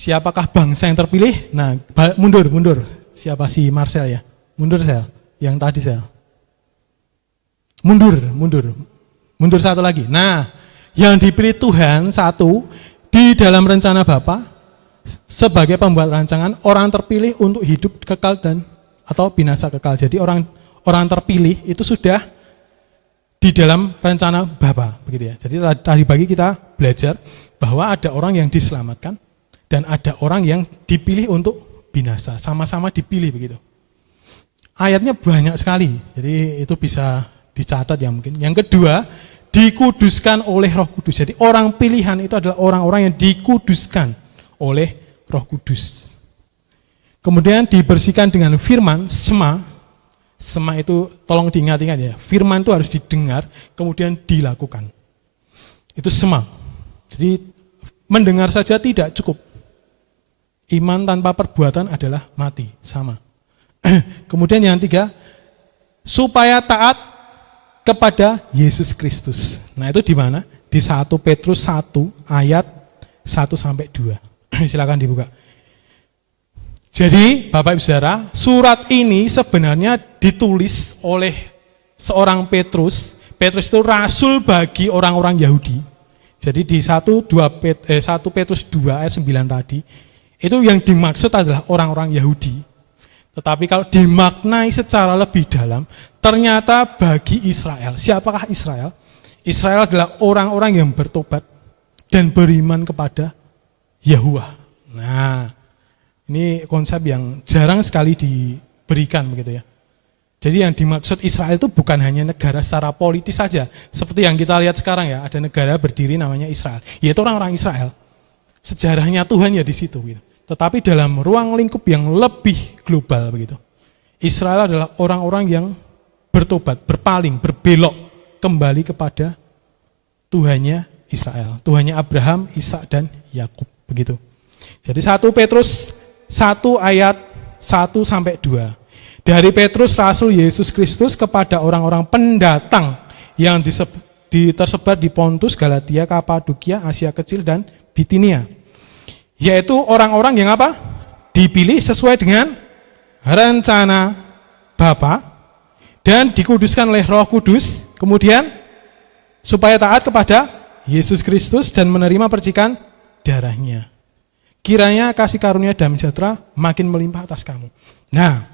Siapakah bangsa yang terpilih? Nah, mundur. Siapa si Marcel ya? Mundur Sel. Yang tadi Sel. Mundur satu lagi. Nah, yang dipilih Tuhan satu di dalam rencana Bapa sebagai pembuat rancangan orang terpilih untuk hidup kekal dan atau binasa kekal. Jadi orang terpilih itu sudah di dalam rencana Bapa, begitu ya. Jadi tadi pagi kita belajar bahwa ada orang yang diselamatkan dan ada orang yang dipilih untuk binasa, sama-sama dipilih begitu. Ayatnya banyak sekali, jadi itu bisa dicatat ya mungkin. Yang kedua, dikuduskan oleh Roh Kudus. Jadi orang pilihan itu adalah orang-orang yang dikuduskan oleh Roh Kudus. Kemudian dibersihkan dengan firman, sema itu tolong diingat-ingat ya, firman itu harus didengar, kemudian dilakukan. Itu sema. Jadi mendengar saja tidak cukup. Iman tanpa perbuatan adalah mati, sama. Kemudian yang tiga, supaya taat kepada Yesus Kristus. Nah itu di mana? Di 1 Petrus 1 ayat 1-2. Silakan dibuka. Jadi Bapak Ibu Saudara, surat ini sebenarnya ditulis oleh seorang Petrus. Petrus itu rasul bagi orang-orang Yahudi. Jadi di 1 Petrus 2 ayat 9 tadi, itu yang dimaksud adalah orang-orang Yahudi. Tetapi kalau dimaknai secara lebih dalam, ternyata bagi Israel. Siapakah Israel? Israel adalah orang-orang yang bertobat dan beriman kepada Yahuwah. Nah, ini konsep yang jarang sekali diberikan begitu ya. Jadi yang dimaksud Israel itu bukan hanya negara secara politis saja. Seperti yang kita lihat sekarang ya, ada negara berdiri namanya Israel. Yaitu orang-orang Israel. Sejarahnya Tuhan ya di situ gitu. Tetapi dalam ruang lingkup yang lebih global begitu. Israel adalah orang-orang yang bertobat, berpaling, berbelok kembali kepada Tuhannya Israel. Tuhannya Abraham, Ishak dan Yakub begitu. Jadi 1 Petrus 1 ayat 1-2. Dari Petrus Rasul Yesus Kristus kepada orang-orang pendatang yang tersebar di Pontus, Galatia, Kapadokia, Asia Kecil dan Bitinia. Yaitu orang-orang yang apa? Dipilih sesuai dengan rencana Bapa dan dikuduskan oleh Roh Kudus, kemudian supaya taat kepada Yesus Kristus dan menerima percikan darahnya. Kiranya kasih karunia dan sejahtera makin melimpah atas kamu. Nah,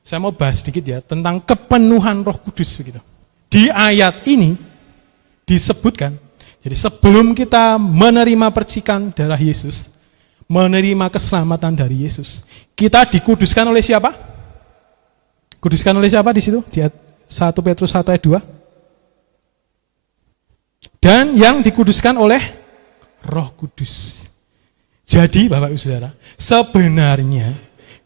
saya mau bahas sedikit ya tentang kepenuhan Roh Kudus begitu. Di ayat ini disebutkan, jadi sebelum kita menerima percikan darah Yesus, menerima keselamatan dari Yesus, kita dikuduskan oleh siapa? Kuduskan oleh siapa di situ? Di 1 Petrus 1 ayat 2. Dan yang dikuduskan oleh Roh Kudus. Jadi Bapak Ibu Saudara, sebenarnya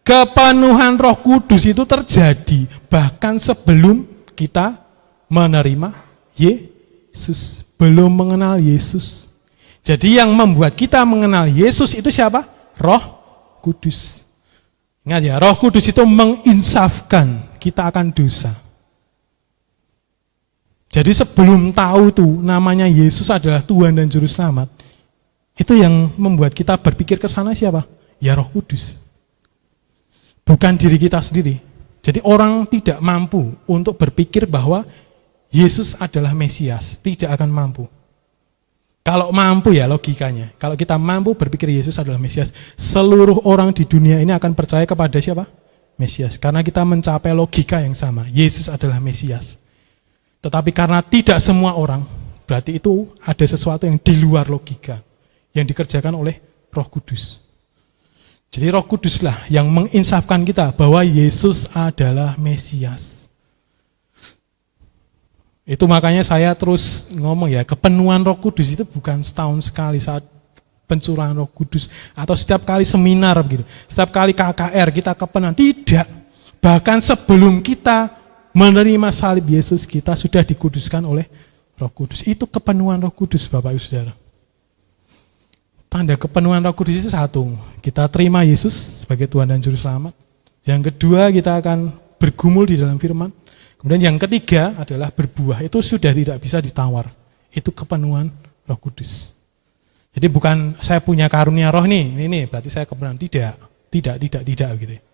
kepenuhan Roh Kudus itu terjadi bahkan sebelum kita menerima Yesus, belum mengenal Yesus. Jadi yang membuat kita mengenal Yesus itu siapa? Roh Kudus. Ingat ya, Roh Kudus itu menginsafkan kita akan dosa. Jadi sebelum tahu tuh namanya Yesus adalah Tuhan dan Juru Selamat, itu yang membuat kita berpikir ke sana siapa? Ya Roh Kudus. Bukan diri kita sendiri. Jadi orang tidak mampu untuk berpikir bahwa Yesus adalah Mesias, tidak akan mampu. Kalau mampu ya logikanya, kalau kita mampu berpikir Yesus adalah Mesias, seluruh orang di dunia ini akan percaya kepada siapa? Mesias. Karena kita mencapai logika yang sama, Yesus adalah Mesias. Tetapi karena tidak semua orang, berarti itu ada sesuatu yang di luar logika, yang dikerjakan oleh Roh Kudus. Jadi Roh Kuduslah yang menginsafkan kita bahwa Yesus adalah Mesias. Itu makanya saya terus ngomong ya, kepenuhan Roh Kudus itu bukan setahun sekali saat pencurahan Roh Kudus atau setiap kali seminar begitu, setiap kali KKR kita kepenuhan, tidak. Bahkan sebelum kita menerima salib Yesus, kita sudah dikuduskan oleh Roh Kudus. Itu kepenuhan Roh Kudus Bapak Ibu Saudara. Tanda kepenuhan Roh Kudus itu satu, kita terima Yesus sebagai Tuhan dan Juru Selamat. Yang kedua, kita akan bergumul di dalam firman. Kemudian yang ketiga adalah berbuah, itu sudah tidak bisa ditawar. Itu kepenuhan Roh Kudus. Jadi bukan saya punya karunia roh nih, ini berarti saya kebenaran, tidak gitu.